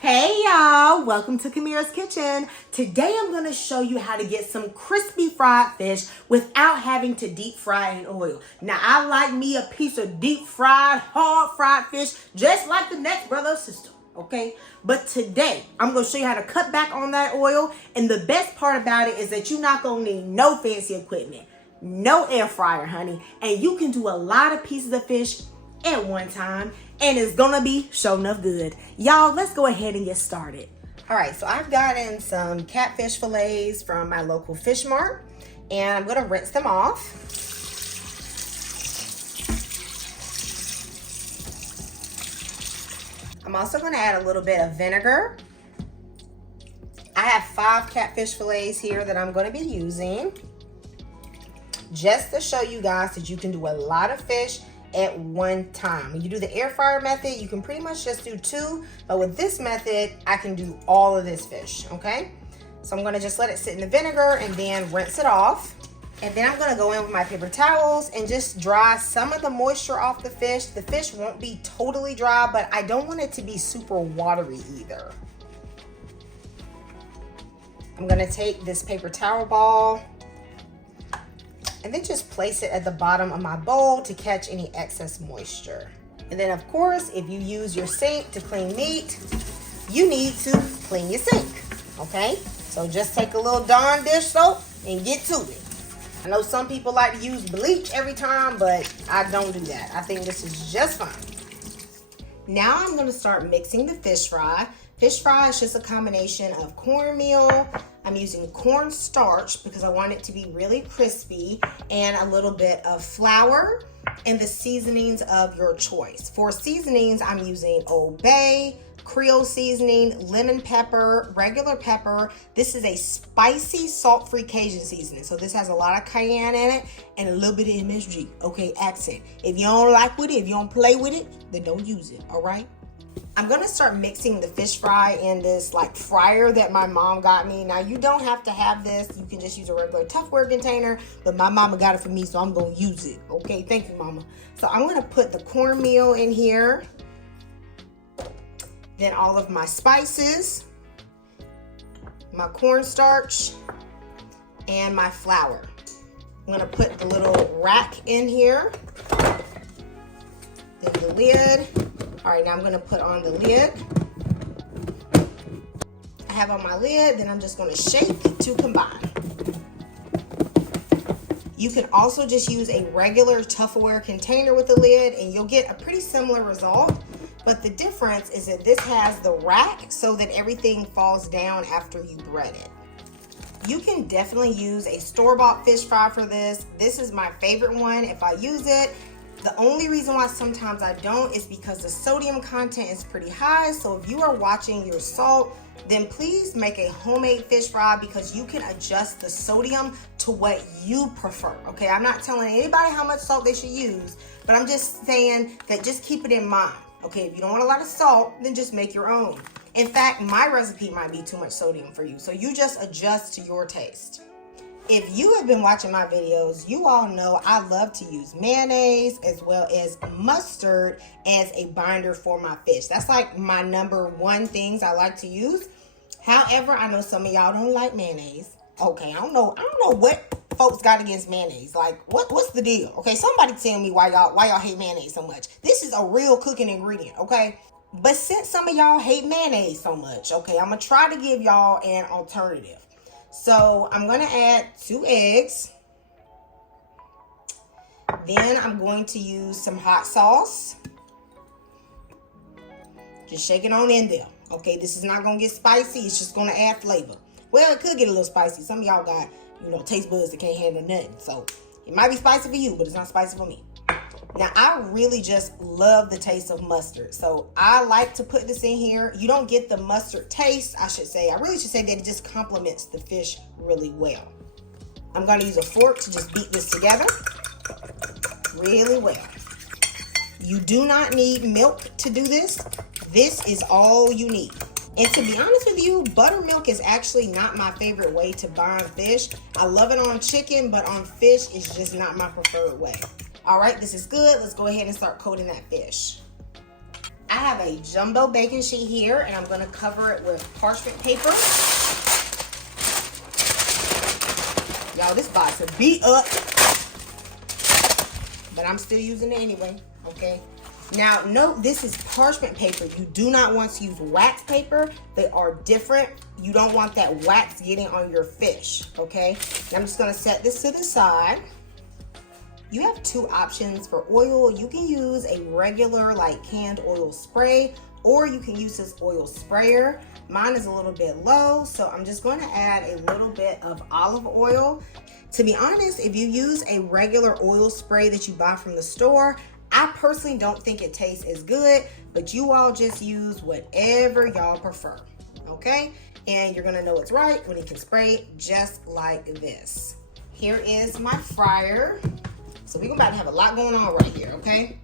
Hey y'all, welcome to Kamira's Kitchen. Today I'm going to show you how to get some crispy fried fish without having to deep fry in oil. Now I like me a piece of deep fried, hard fried fish just like the next brother or sister, okay? But today I'm going to show you how to cut back on that oil, and the best part about it is that you're not going to need no fancy equipment, no air fryer, honey, and you can do a lot of pieces of fish at one time, and it's gonna be sure enough good. Y'all, let's go ahead and get started. All right, so I've gotten some catfish fillets from my local fish mart, and I'm gonna rinse them off. I'm also gonna add a little bit of vinegar. I have 5 catfish fillets here that I'm gonna be using, just to show you guys that you can do a lot of fish at one time. When you do the air fryer method, you can pretty much just do 2, but with this method, I can do all of this fish, okay? So I'm gonna just let it sit in the vinegar and then rinse it off. And then I'm gonna go in with my paper towels and just dry some of the moisture off the fish. The fish won't be totally dry, but I don't want it to be super watery either. I'm gonna take this paper towel ball and then just place it at the bottom of my bowl to catch any excess moisture. And then of course, if you use your sink to clean meat, you need to clean your sink, okay? So just take a little Dawn dish soap and get to it. I know some people like to use bleach every time, but I don't do that. I think this is just fine. Now I'm gonna start mixing the fish fry. Fish fry is just a combination of cornmeal. I'm using cornstarch because I want it to be really crispy, and a little bit of flour, and the seasonings of your choice. For seasonings, I'm using Old Bay, Creole seasoning, lemon pepper, regular pepper. This is a spicy, salt-free Cajun seasoning. So this has a lot of cayenne in it and a little bit of MSG, okay, accent. If you don't like with it, if you don't play with it, then don't use it, all right? I'm gonna start mixing the fish fry in this like fryer that my mom got me. Now you don't have to have this. You can just use a regular Tupperware container, but my mama got it for me, so I'm gonna use it. Okay, thank you, mama. So I'm gonna put the cornmeal in here, then all of my spices, my cornstarch, and my flour. I'm gonna put the little rack in here, then the lid. All right, now I'm gonna put on the lid. I have on my lid, then I'm just gonna shake to combine. You can also just use a regular Tupperware container with the lid and you'll get a pretty similar result, but the difference is that this has the rack so that everything falls down after you bread it. You can definitely use a store-bought fish fry for this. This is my favorite one if I use it. The only reason why sometimes I don't is because the sodium content is pretty high. So if you are watching your salt, then please make a homemade fish fry because you can adjust the sodium to what you prefer, okay? I'm not telling anybody how much salt they should use, but I'm just saying that just keep it in mind, okay? If you don't want a lot of salt, then just make your own. In fact, my recipe might be too much sodium for you, so you just adjust to your taste. If you have been watching my videos, you all know I love to use mayonnaise as well as mustard as a binder for my fish. That's like my #1 things I like to use. However, I know some of y'all don't like mayonnaise. Okay, I don't know what folks got against mayonnaise. Like, what's the deal? Okay, somebody tell me why y'all hate mayonnaise so much. This is a real cooking ingredient, okay? But since some of y'all hate mayonnaise so much, okay, I'm gonna try to give y'all an alternative. So I'm gonna add 2 eggs. Then I'm going to use some hot sauce. Just shake it on in there. Okay, this is not gonna get spicy, it's just gonna add flavor. Well, it could get a little spicy. Some of y'all got, taste buds that can't handle nothing. So it might be spicy for you, but it's not spicy for me. Now, I really just love the taste of mustard. So I like to put this in here. You don't get the mustard taste, I should say. I really should say that it just complements the fish really well. I'm gonna use a fork to just beat this together really well. You do not need milk to do this. This is all you need. And to be honest with you, buttermilk is actually not my favorite way to bind fish. I love it on chicken, but on fish, it's just not my preferred way. All right, this is good. Let's go ahead and start coating that fish. I have a jumbo baking sheet here, and I'm gonna cover it with parchment paper. Y'all, this box is beat up, but I'm still using it anyway, okay? Now, note this is parchment paper. You do not want to use wax paper. They are different. You don't want that wax getting on your fish, okay? And I'm just gonna set this to the side. You have two options for oil. You can use a regular like canned oil spray, or you can use this oil sprayer. Mine is a little bit low, so I'm just going to add a little bit of olive oil. To be honest, if you use a regular oil spray that you buy from the store, I personally don't think it tastes as good, but you all just use whatever y'all prefer, okay? And you're gonna know it's right when you can spray just like this. Here is my fryer. So we're about to have a lot going on right here, okay?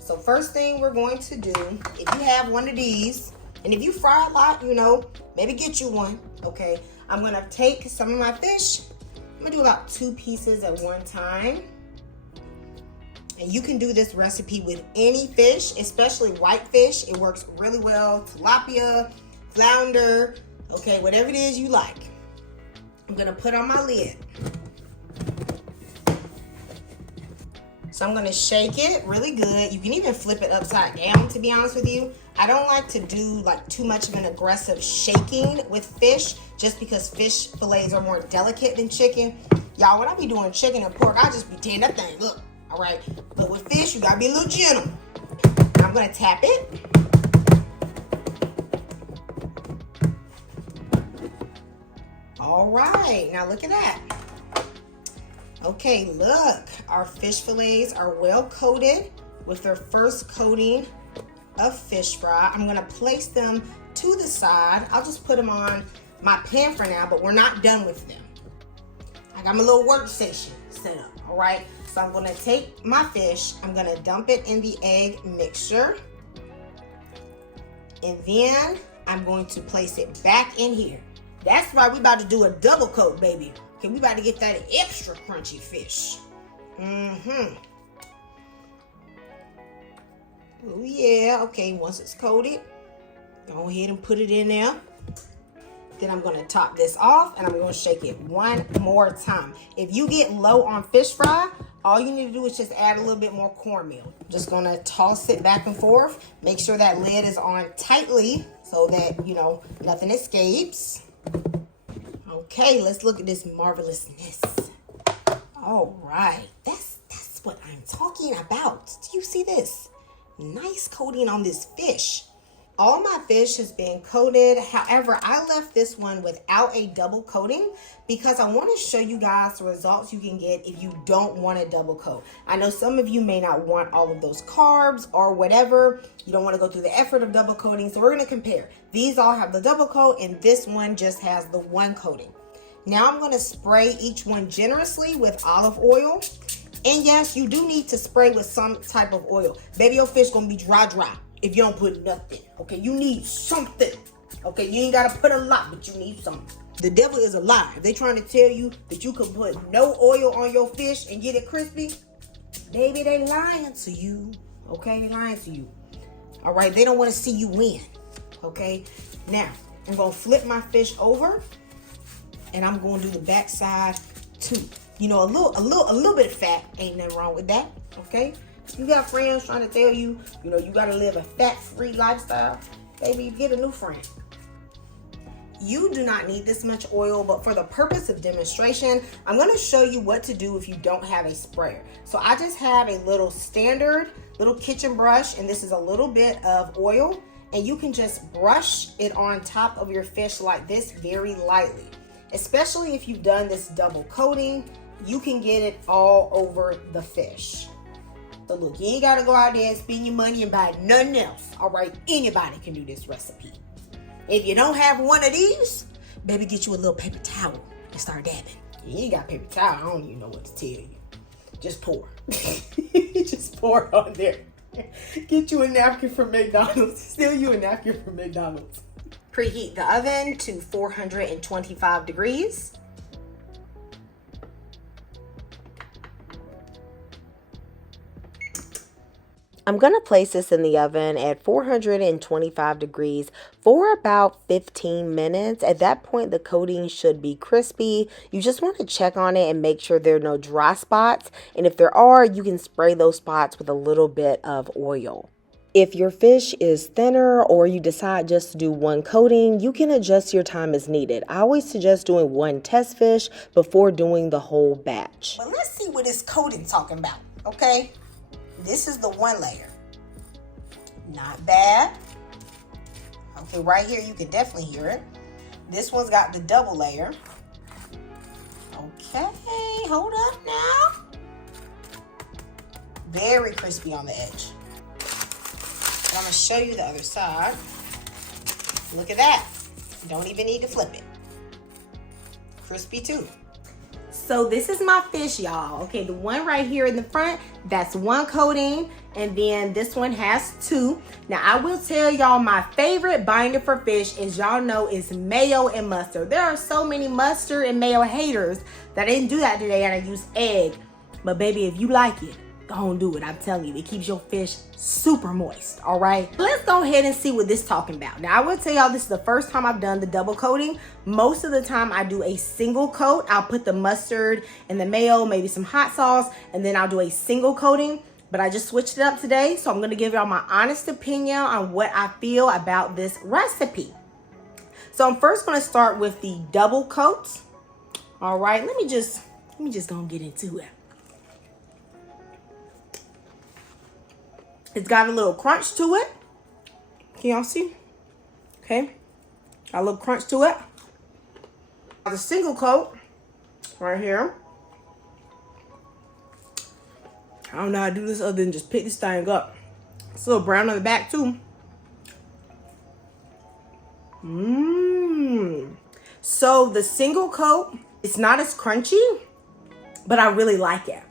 So first thing we're going to do, if you have one of these, and if you fry a lot, you know, maybe get you one, okay? I'm gonna take some of my fish. I'm gonna do about 2 pieces at one time. And you can do this recipe with any fish, especially white fish. It works really well. Tilapia, flounder, okay, whatever it is you like. I'm gonna put on my lid. So I'm gonna shake it really good. You can even flip it upside down, to be honest with you. I don't like to do like too much of an aggressive shaking with fish, just because fish fillets are more delicate than chicken. Y'all, when I be doing chicken and pork, I just be tearing that thing up, all right? But with fish, you gotta be a little gentle. Now I'm gonna tap it. All right, now look at that. Okay, look, our fish fillets are well coated with their first coating of fish fry. I'm gonna place them to the side. I'll just put them on my pan for now, but we're not done with them. I got my little workstation set up, all right? So I'm gonna take my fish, I'm gonna dump it in the egg mixture, and then I'm going to place it back in here. That's right, we about to do a double coat, baby. Okay, we about to get that extra crunchy fish. Oh yeah, okay, once it's coated, go ahead and put it in there. Then I'm gonna top this off and I'm gonna shake it one more time. If you get low on fish fry, all you need to do is just add a little bit more cornmeal. Just gonna toss it back and forth. Make sure that lid is on tightly so that, you know, nothing escapes. Okay, let's look at this marvelousness. All right, that's what I'm talking about. Do you see this? Nice coating on this fish. All my fish has been coated. However, I left this one without a double coating because I want to show you guys the results you can get if you don't want a double coat. I know some of you may not want all of those carbs or whatever. You don't want to go through the effort of double coating. So we're going to compare. These all have the double coat and this one just has the one coating. Now I'm going to spray each one generously with olive oil. And yes, you do need to spray with some type of oil. Baby, your fish going to be dry if you don't put nothing. Okay, you need something. Okay, you ain't got to put a lot, but you need something. The devil is a lie. If they trying to tell you that you can put no oil on your fish and get it crispy, baby, they lying to you. Okay, they lying to you. All right, they don't want to see you win. Okay, now I'm going to flip my fish over. And I'm going to do the back side too. You know, a little bit of fat, ain't nothing wrong with that, okay? You got friends trying to tell you, you know, you got to live a fat-free lifestyle. Baby, get a new friend. You do not need this much oil, but for the purpose of demonstration, I'm going to show you what to do if you don't have a sprayer. So I just have a little standard little kitchen brush, and this is a little bit of oil, and you can just brush it on top of your fish like this very lightly. Especially if you've done this double coating, you can get it all over the fish. So look, you ain't gotta go out there and spend your money and buy nothing else. All right, anybody can do this recipe. If you don't have one of these, baby, get you a little paper towel and start dabbing. You ain't got paper towel, I don't even know what to tell you. Just pour. Just pour it on there. Get you a napkin from McDonald's. Steal you a napkin from McDonald's. Preheat the oven to 425 degrees. I'm going to place this in the oven at 425 degrees for about 15 minutes. At that point, the coating should be crispy. You just want to check on it and make sure there are no dry spots. And if there are, you can spray those spots with a little bit of oil. If your fish is thinner or you decide just to do one coating, you can adjust your time as needed. I always suggest doing one test fish before doing the whole batch. But let's see what this coating talking about, okay? This is the one layer. Not bad. Okay, right here you can definitely hear it. This one's got the double layer. Okay, hold up now. Very crispy on the edge. And I'm gonna show you the other side. Look at that. You don't even need to flip it. Crispy too. So this is my fish, y'all. Okay, the one right here in the front, that's one coating, and then this one has two. Now I will tell y'all my favorite binder for fish, as y'all know, is mayo and mustard. There are so many mustard and mayo haters that I didn't do that today and I used egg. But baby, if you like it, go and do it. I'm telling you, it keeps your fish super moist, all right? Let's go ahead and see what this is talking about. Now, I will tell y'all this is the first time I've done the double coating. Most of the time I do a single coat. I'll put the mustard and the mayo, maybe some hot sauce, and then I'll do a single coating. But I just switched it up today, so I'm gonna give y'all my honest opinion on what I feel about this recipe. So I'm first gonna start with the double coats. All right, let me just go get into it. It's got a little crunch to it. Can y'all see? Okay. Got a little crunch to it. The single coat right here. I don't know how to do this other than just pick this thing up. It's a little brown on the back too. So the single coat, it's not as crunchy, but I really like it.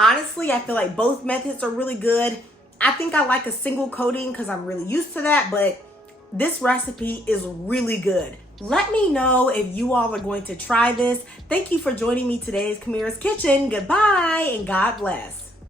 Honestly, I feel like both methods are really good. I think I like a single coating because I'm really used to that, but this recipe is really good. Let me know if you all are going to try this. Thank you for joining me today at Kamira's Kitchen. Goodbye and God bless.